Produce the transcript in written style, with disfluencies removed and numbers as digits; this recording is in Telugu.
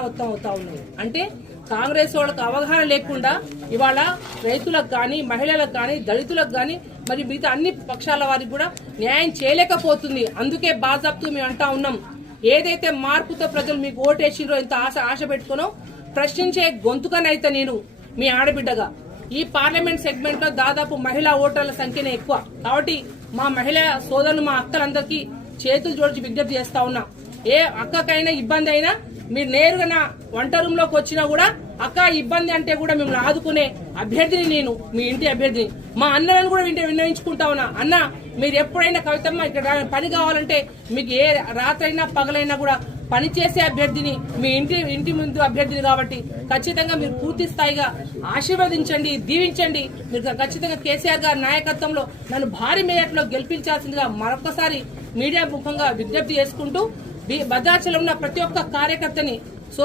అవుతా ఉన్నాయి. అంటే కాంగ్రెస్ వాళ్ళకు అవగాహన లేకుండా ఇవాళ రైతులకు కానీ మహిళలకు కానీ దళితులకు కానీ మరి మిగతా అన్ని పక్షాల వారికి కూడా న్యాయం చేయలేకపోతుంది. అందుకే బాజాబ్తూ మేము అంటా ఉన్నాం, ఏదైతే మార్పుతో ప్రజలు మీకు ఓటేసిరో ఇంత ఆశ పెట్టుకునో ప్రశ్నించే గొంతుకనైతే నేను మీ ఆడబిడ్డగా ఈ పార్లమెంట్ సెగ్మెంట్ లో దాదాపు మహిళా ఓటర్ల సంఖ్యనే ఎక్కువ కాబట్టి మా మహిళా సోదరులు మా అక్కలందరికీ చేతులు జోడించి విజ్ఞప్తి చేస్తా ఉన్నా, ఏ అక్కకైనా ఇబ్బంది అయినా మీరు నేరుగా నా వంట రూమ్ లోకి వచ్చినా కూడా అక్క ఇబ్బంది అంటే కూడా మిమ్మల్ని ఆదుకునే అభ్యర్థిని నేను, మీ ఇంటి అభ్యర్థిని. మా అన్నలను కూడా విన్నవించుకుంటా ఉన్నా, అన్న మీరు ఎప్పుడైనా కవితమ్మ ఇక్కడ పని కావాలంటే మీకు ఏ రాత్రైనా పగలైనా కూడా పనిచేసే అభ్యర్థిని, మీ ఇంటి ముందు అభ్యర్థిని కాబట్టి ఖచ్చితంగా మీరు పూర్తి స్థాయిగా ఆశీర్వదించండి, దీవించండి. మీరు ఖచ్చితంగా కేసీఆర్ గారి నాయకత్వంలో నన్ను భారీ మేయట్లో గెలిపించాల్సిందిగా మరొకసారి మీడియా ముఖంగా విజ్ఞప్తి చేసుకుంటూ భద్రాచలంలో ప్రతి ఒక్క కార్యకర్తని